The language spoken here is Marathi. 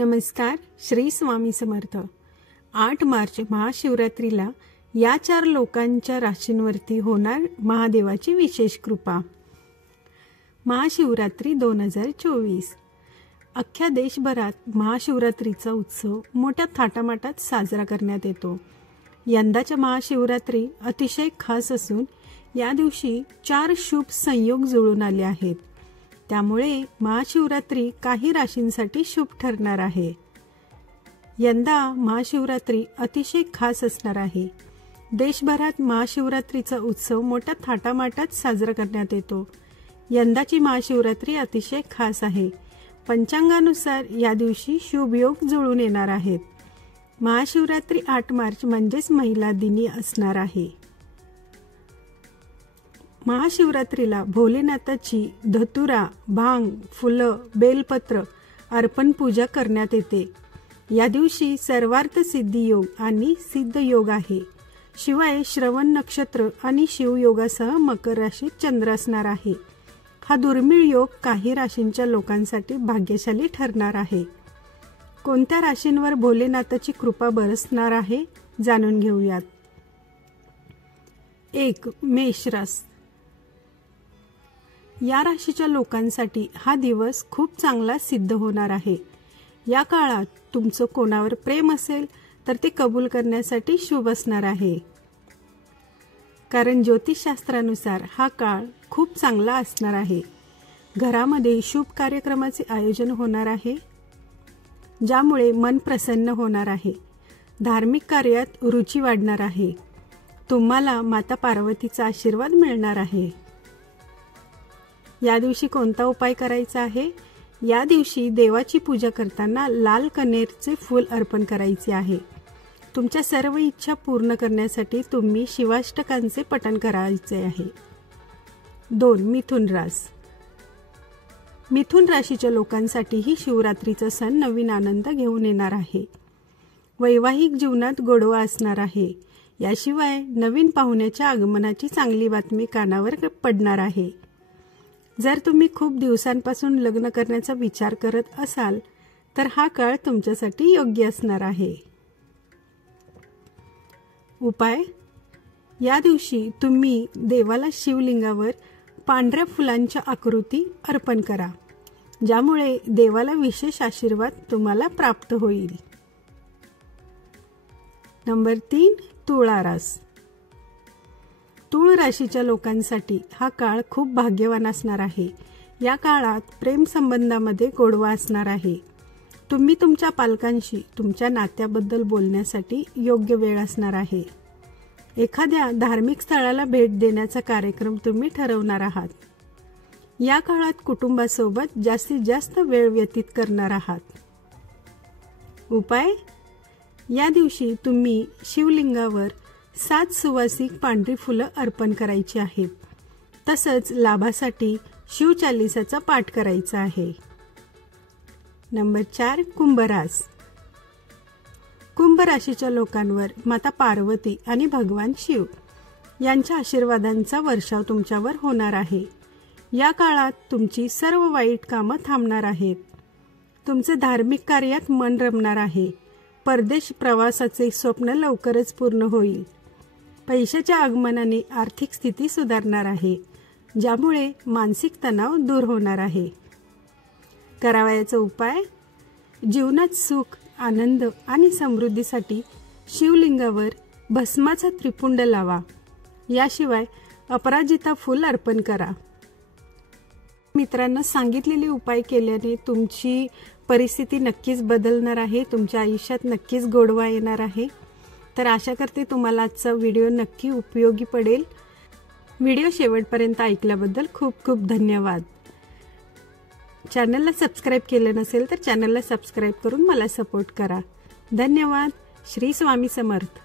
नमस्कार. श्री स्वामी समर्थ. 8 मार्च महाशिवरात्रीला या 4 लोकांच्या राशींवरती होणार महादेवाची विशेष कृपा. महाशिवरात्री 2024. अख्ख्या देशभरात महाशिवरात्रीचा उत्सव मोठ्या थाटामाटात साजरा करण्यात येतो. यंदाच्या महाशिवरात्री अतिशय खास असून या दिवशी 4 शुभ संयोग जुळून आले आहेत. त्यामुळे महाशिवरात्री काही राशींसाठी शुभ ठरणार आहे. यंदा महाशिवरात्री अतिशय खास असणार आहे. देशभरात महाशिवरात्रीचा उत्सव मोठ्या थाटामाटात साजरा करण्यात येतो. यंदाची महाशिवरात्री अतिशय खास आहे. पंचांगानुसार या दिवशी शुभ योग जुळून येणार आहेत. महाशिवरात्री 8 मार्च म्हणजेच महिला दिनी असणार आहे. महाशिवरात्रीला भोलेनाथाची धतुरा, भांग, फुलं, बेलपत्र अर्पण पूजा करण्यात येते. या दिवशी सर्वार्थ सिद्धी योग आणि सिद्ध योग आहे. शिवाय श्रवण नक्षत्र आणि शिवयोगासह मकर राशीत चंद्र असणार आहे. हा दुर्मिळ योग काही राशींच्या लोकांसाठी भाग्यशाली ठरणार आहे. कोणत्या राशींवर भोलेनाथाची कृपा बरसणार आहे जाणून घेऊयात. 1. मेष रास. या राशीच्या लोकांसाठी हा दिवस खूप चांगला सिद्ध होणार आहे. या काळात तुमचं कोणावर प्रेम असेल तर ते कबूल करण्यासाठी शुभ असणार आहे. कारण ज्योतिषशास्त्रानुसार हा काळ खूप चांगला असणार आहे. घरामध्ये शुभ कार्यक्रमाचे आयोजन होणार आहे, ज्यामुळे मन प्रसन्न होणार आहे. धार्मिक कार्यात रुची वाढणार आहे. तुम्हाला माता पार्वतीचा आशीर्वाद मिळणार आहे. या दिवशी कोणता उपाय करायचा आहे? या दिवशी देवाची पूजा करताना लाल कण्हेरचे फूल अर्पण करायचे आहे. तुमच्या सर्व इच्छा पूर्ण करण्यासाठी तुम्ही शिवाष्टकांचे पठण करायचे आहे. 2. मिथुन रास. मिथुन राशीच्या लोकांसाठी ही शिवरात्रीचा सण नवीन आनंद घेऊन येणार आहे. वैवाहिक जीवनात गोडवा असणार आहे. याशिवाय नवीन पाहुण्याच्या आगमनाची चांगली बातमी कानावर पडणार आहे. जर तुम्ही खूप दिवसांपासून लग्न करण्याचा विचार करत असाल तर हा काळ तुमच्यासाठी योग्य असणार आहे. उपाय: या दिवशी तुम्ही देवाला शिवलिंगावर पांढऱ्या फुलांच्या आकृती अर्पण करा, ज्यामुळे देवाला विशेष आशीर्वाद तुम्हाला प्राप्त होईल. नंबर 3. तुळा रास. तुळ राशीच्या लोकांसाठी हा काळ खूप भाग्यवान असणार आहे. या काळात प्रेम संबंधामध्ये गोडवा असणार आहे. तुम्ही तुमच्या पालकांशी तुमच्या नात्याबद्दल बोलण्यासाठी योग्य वेळ असणार आहे. एखाद्या धार्मिक स्थळाला भेट देण्याचा कार्यक्रम तुम्ही ठरवणार आहात. या काळात कुटुंबासोबत जास्तीत जास्त वेळ व्यतीत करणार आहात. उपाय: या दिवशी तुम्ही शिवलिंगावर 7 सुवासिक पांढरी फुलं अर्पण करायची आहेत. तसंच लाभासाठी शिवचालीसाचा पाठ करायचा आहे. नंबर 4. कुंभ रास. कुंभ राशीच्या लोकांवर माता पार्वती आणि भगवान शिव यांच्या आशीर्वादांचा वर्षाव तुमच्यावर होणार आहे. या काळात तुमची सर्व वाईट कामं थांबणार आहेत. तुमचे धार्मिक कार्यात मन रमणार आहे. परदेश प्रवासाचे स्वप्न लवकरच पूर्ण होईल. पैशाच्या आगमनाने आर्थिक स्थिती सुधारणार आहे, ज्यामुळे मानसिक तणाव दूर होणार आहे. करावयाचा उपाय: जीवनात सुख, आनंद आणि समृद्धीसाठी शिवलिंगावर भस्माचा त्रिपुंड लावा. याशिवाय अपराजिता फूल अर्पण करा. मित्रांनो, सांगितलेले उपाय केल्याने तुमची परिस्थिती नक्कीच बदलणार आहे. तुमच्या आयुष्यात नक्कीच गोडवा येणार आहे. तर आशा करते तुम्हाला आजचा व्हिडिओ नक्की उपयोगी पडेल. व्हिडिओ शेवटपर्यंत ऐकल्याबद्दल खूप खूप धन्यवाद. चॅनलला सबस्क्राईब केलं नसेल तर चॅनलला सबस्क्राईब करून मला सपोर्ट करा. धन्यवाद. श्री स्वामी समर्थ.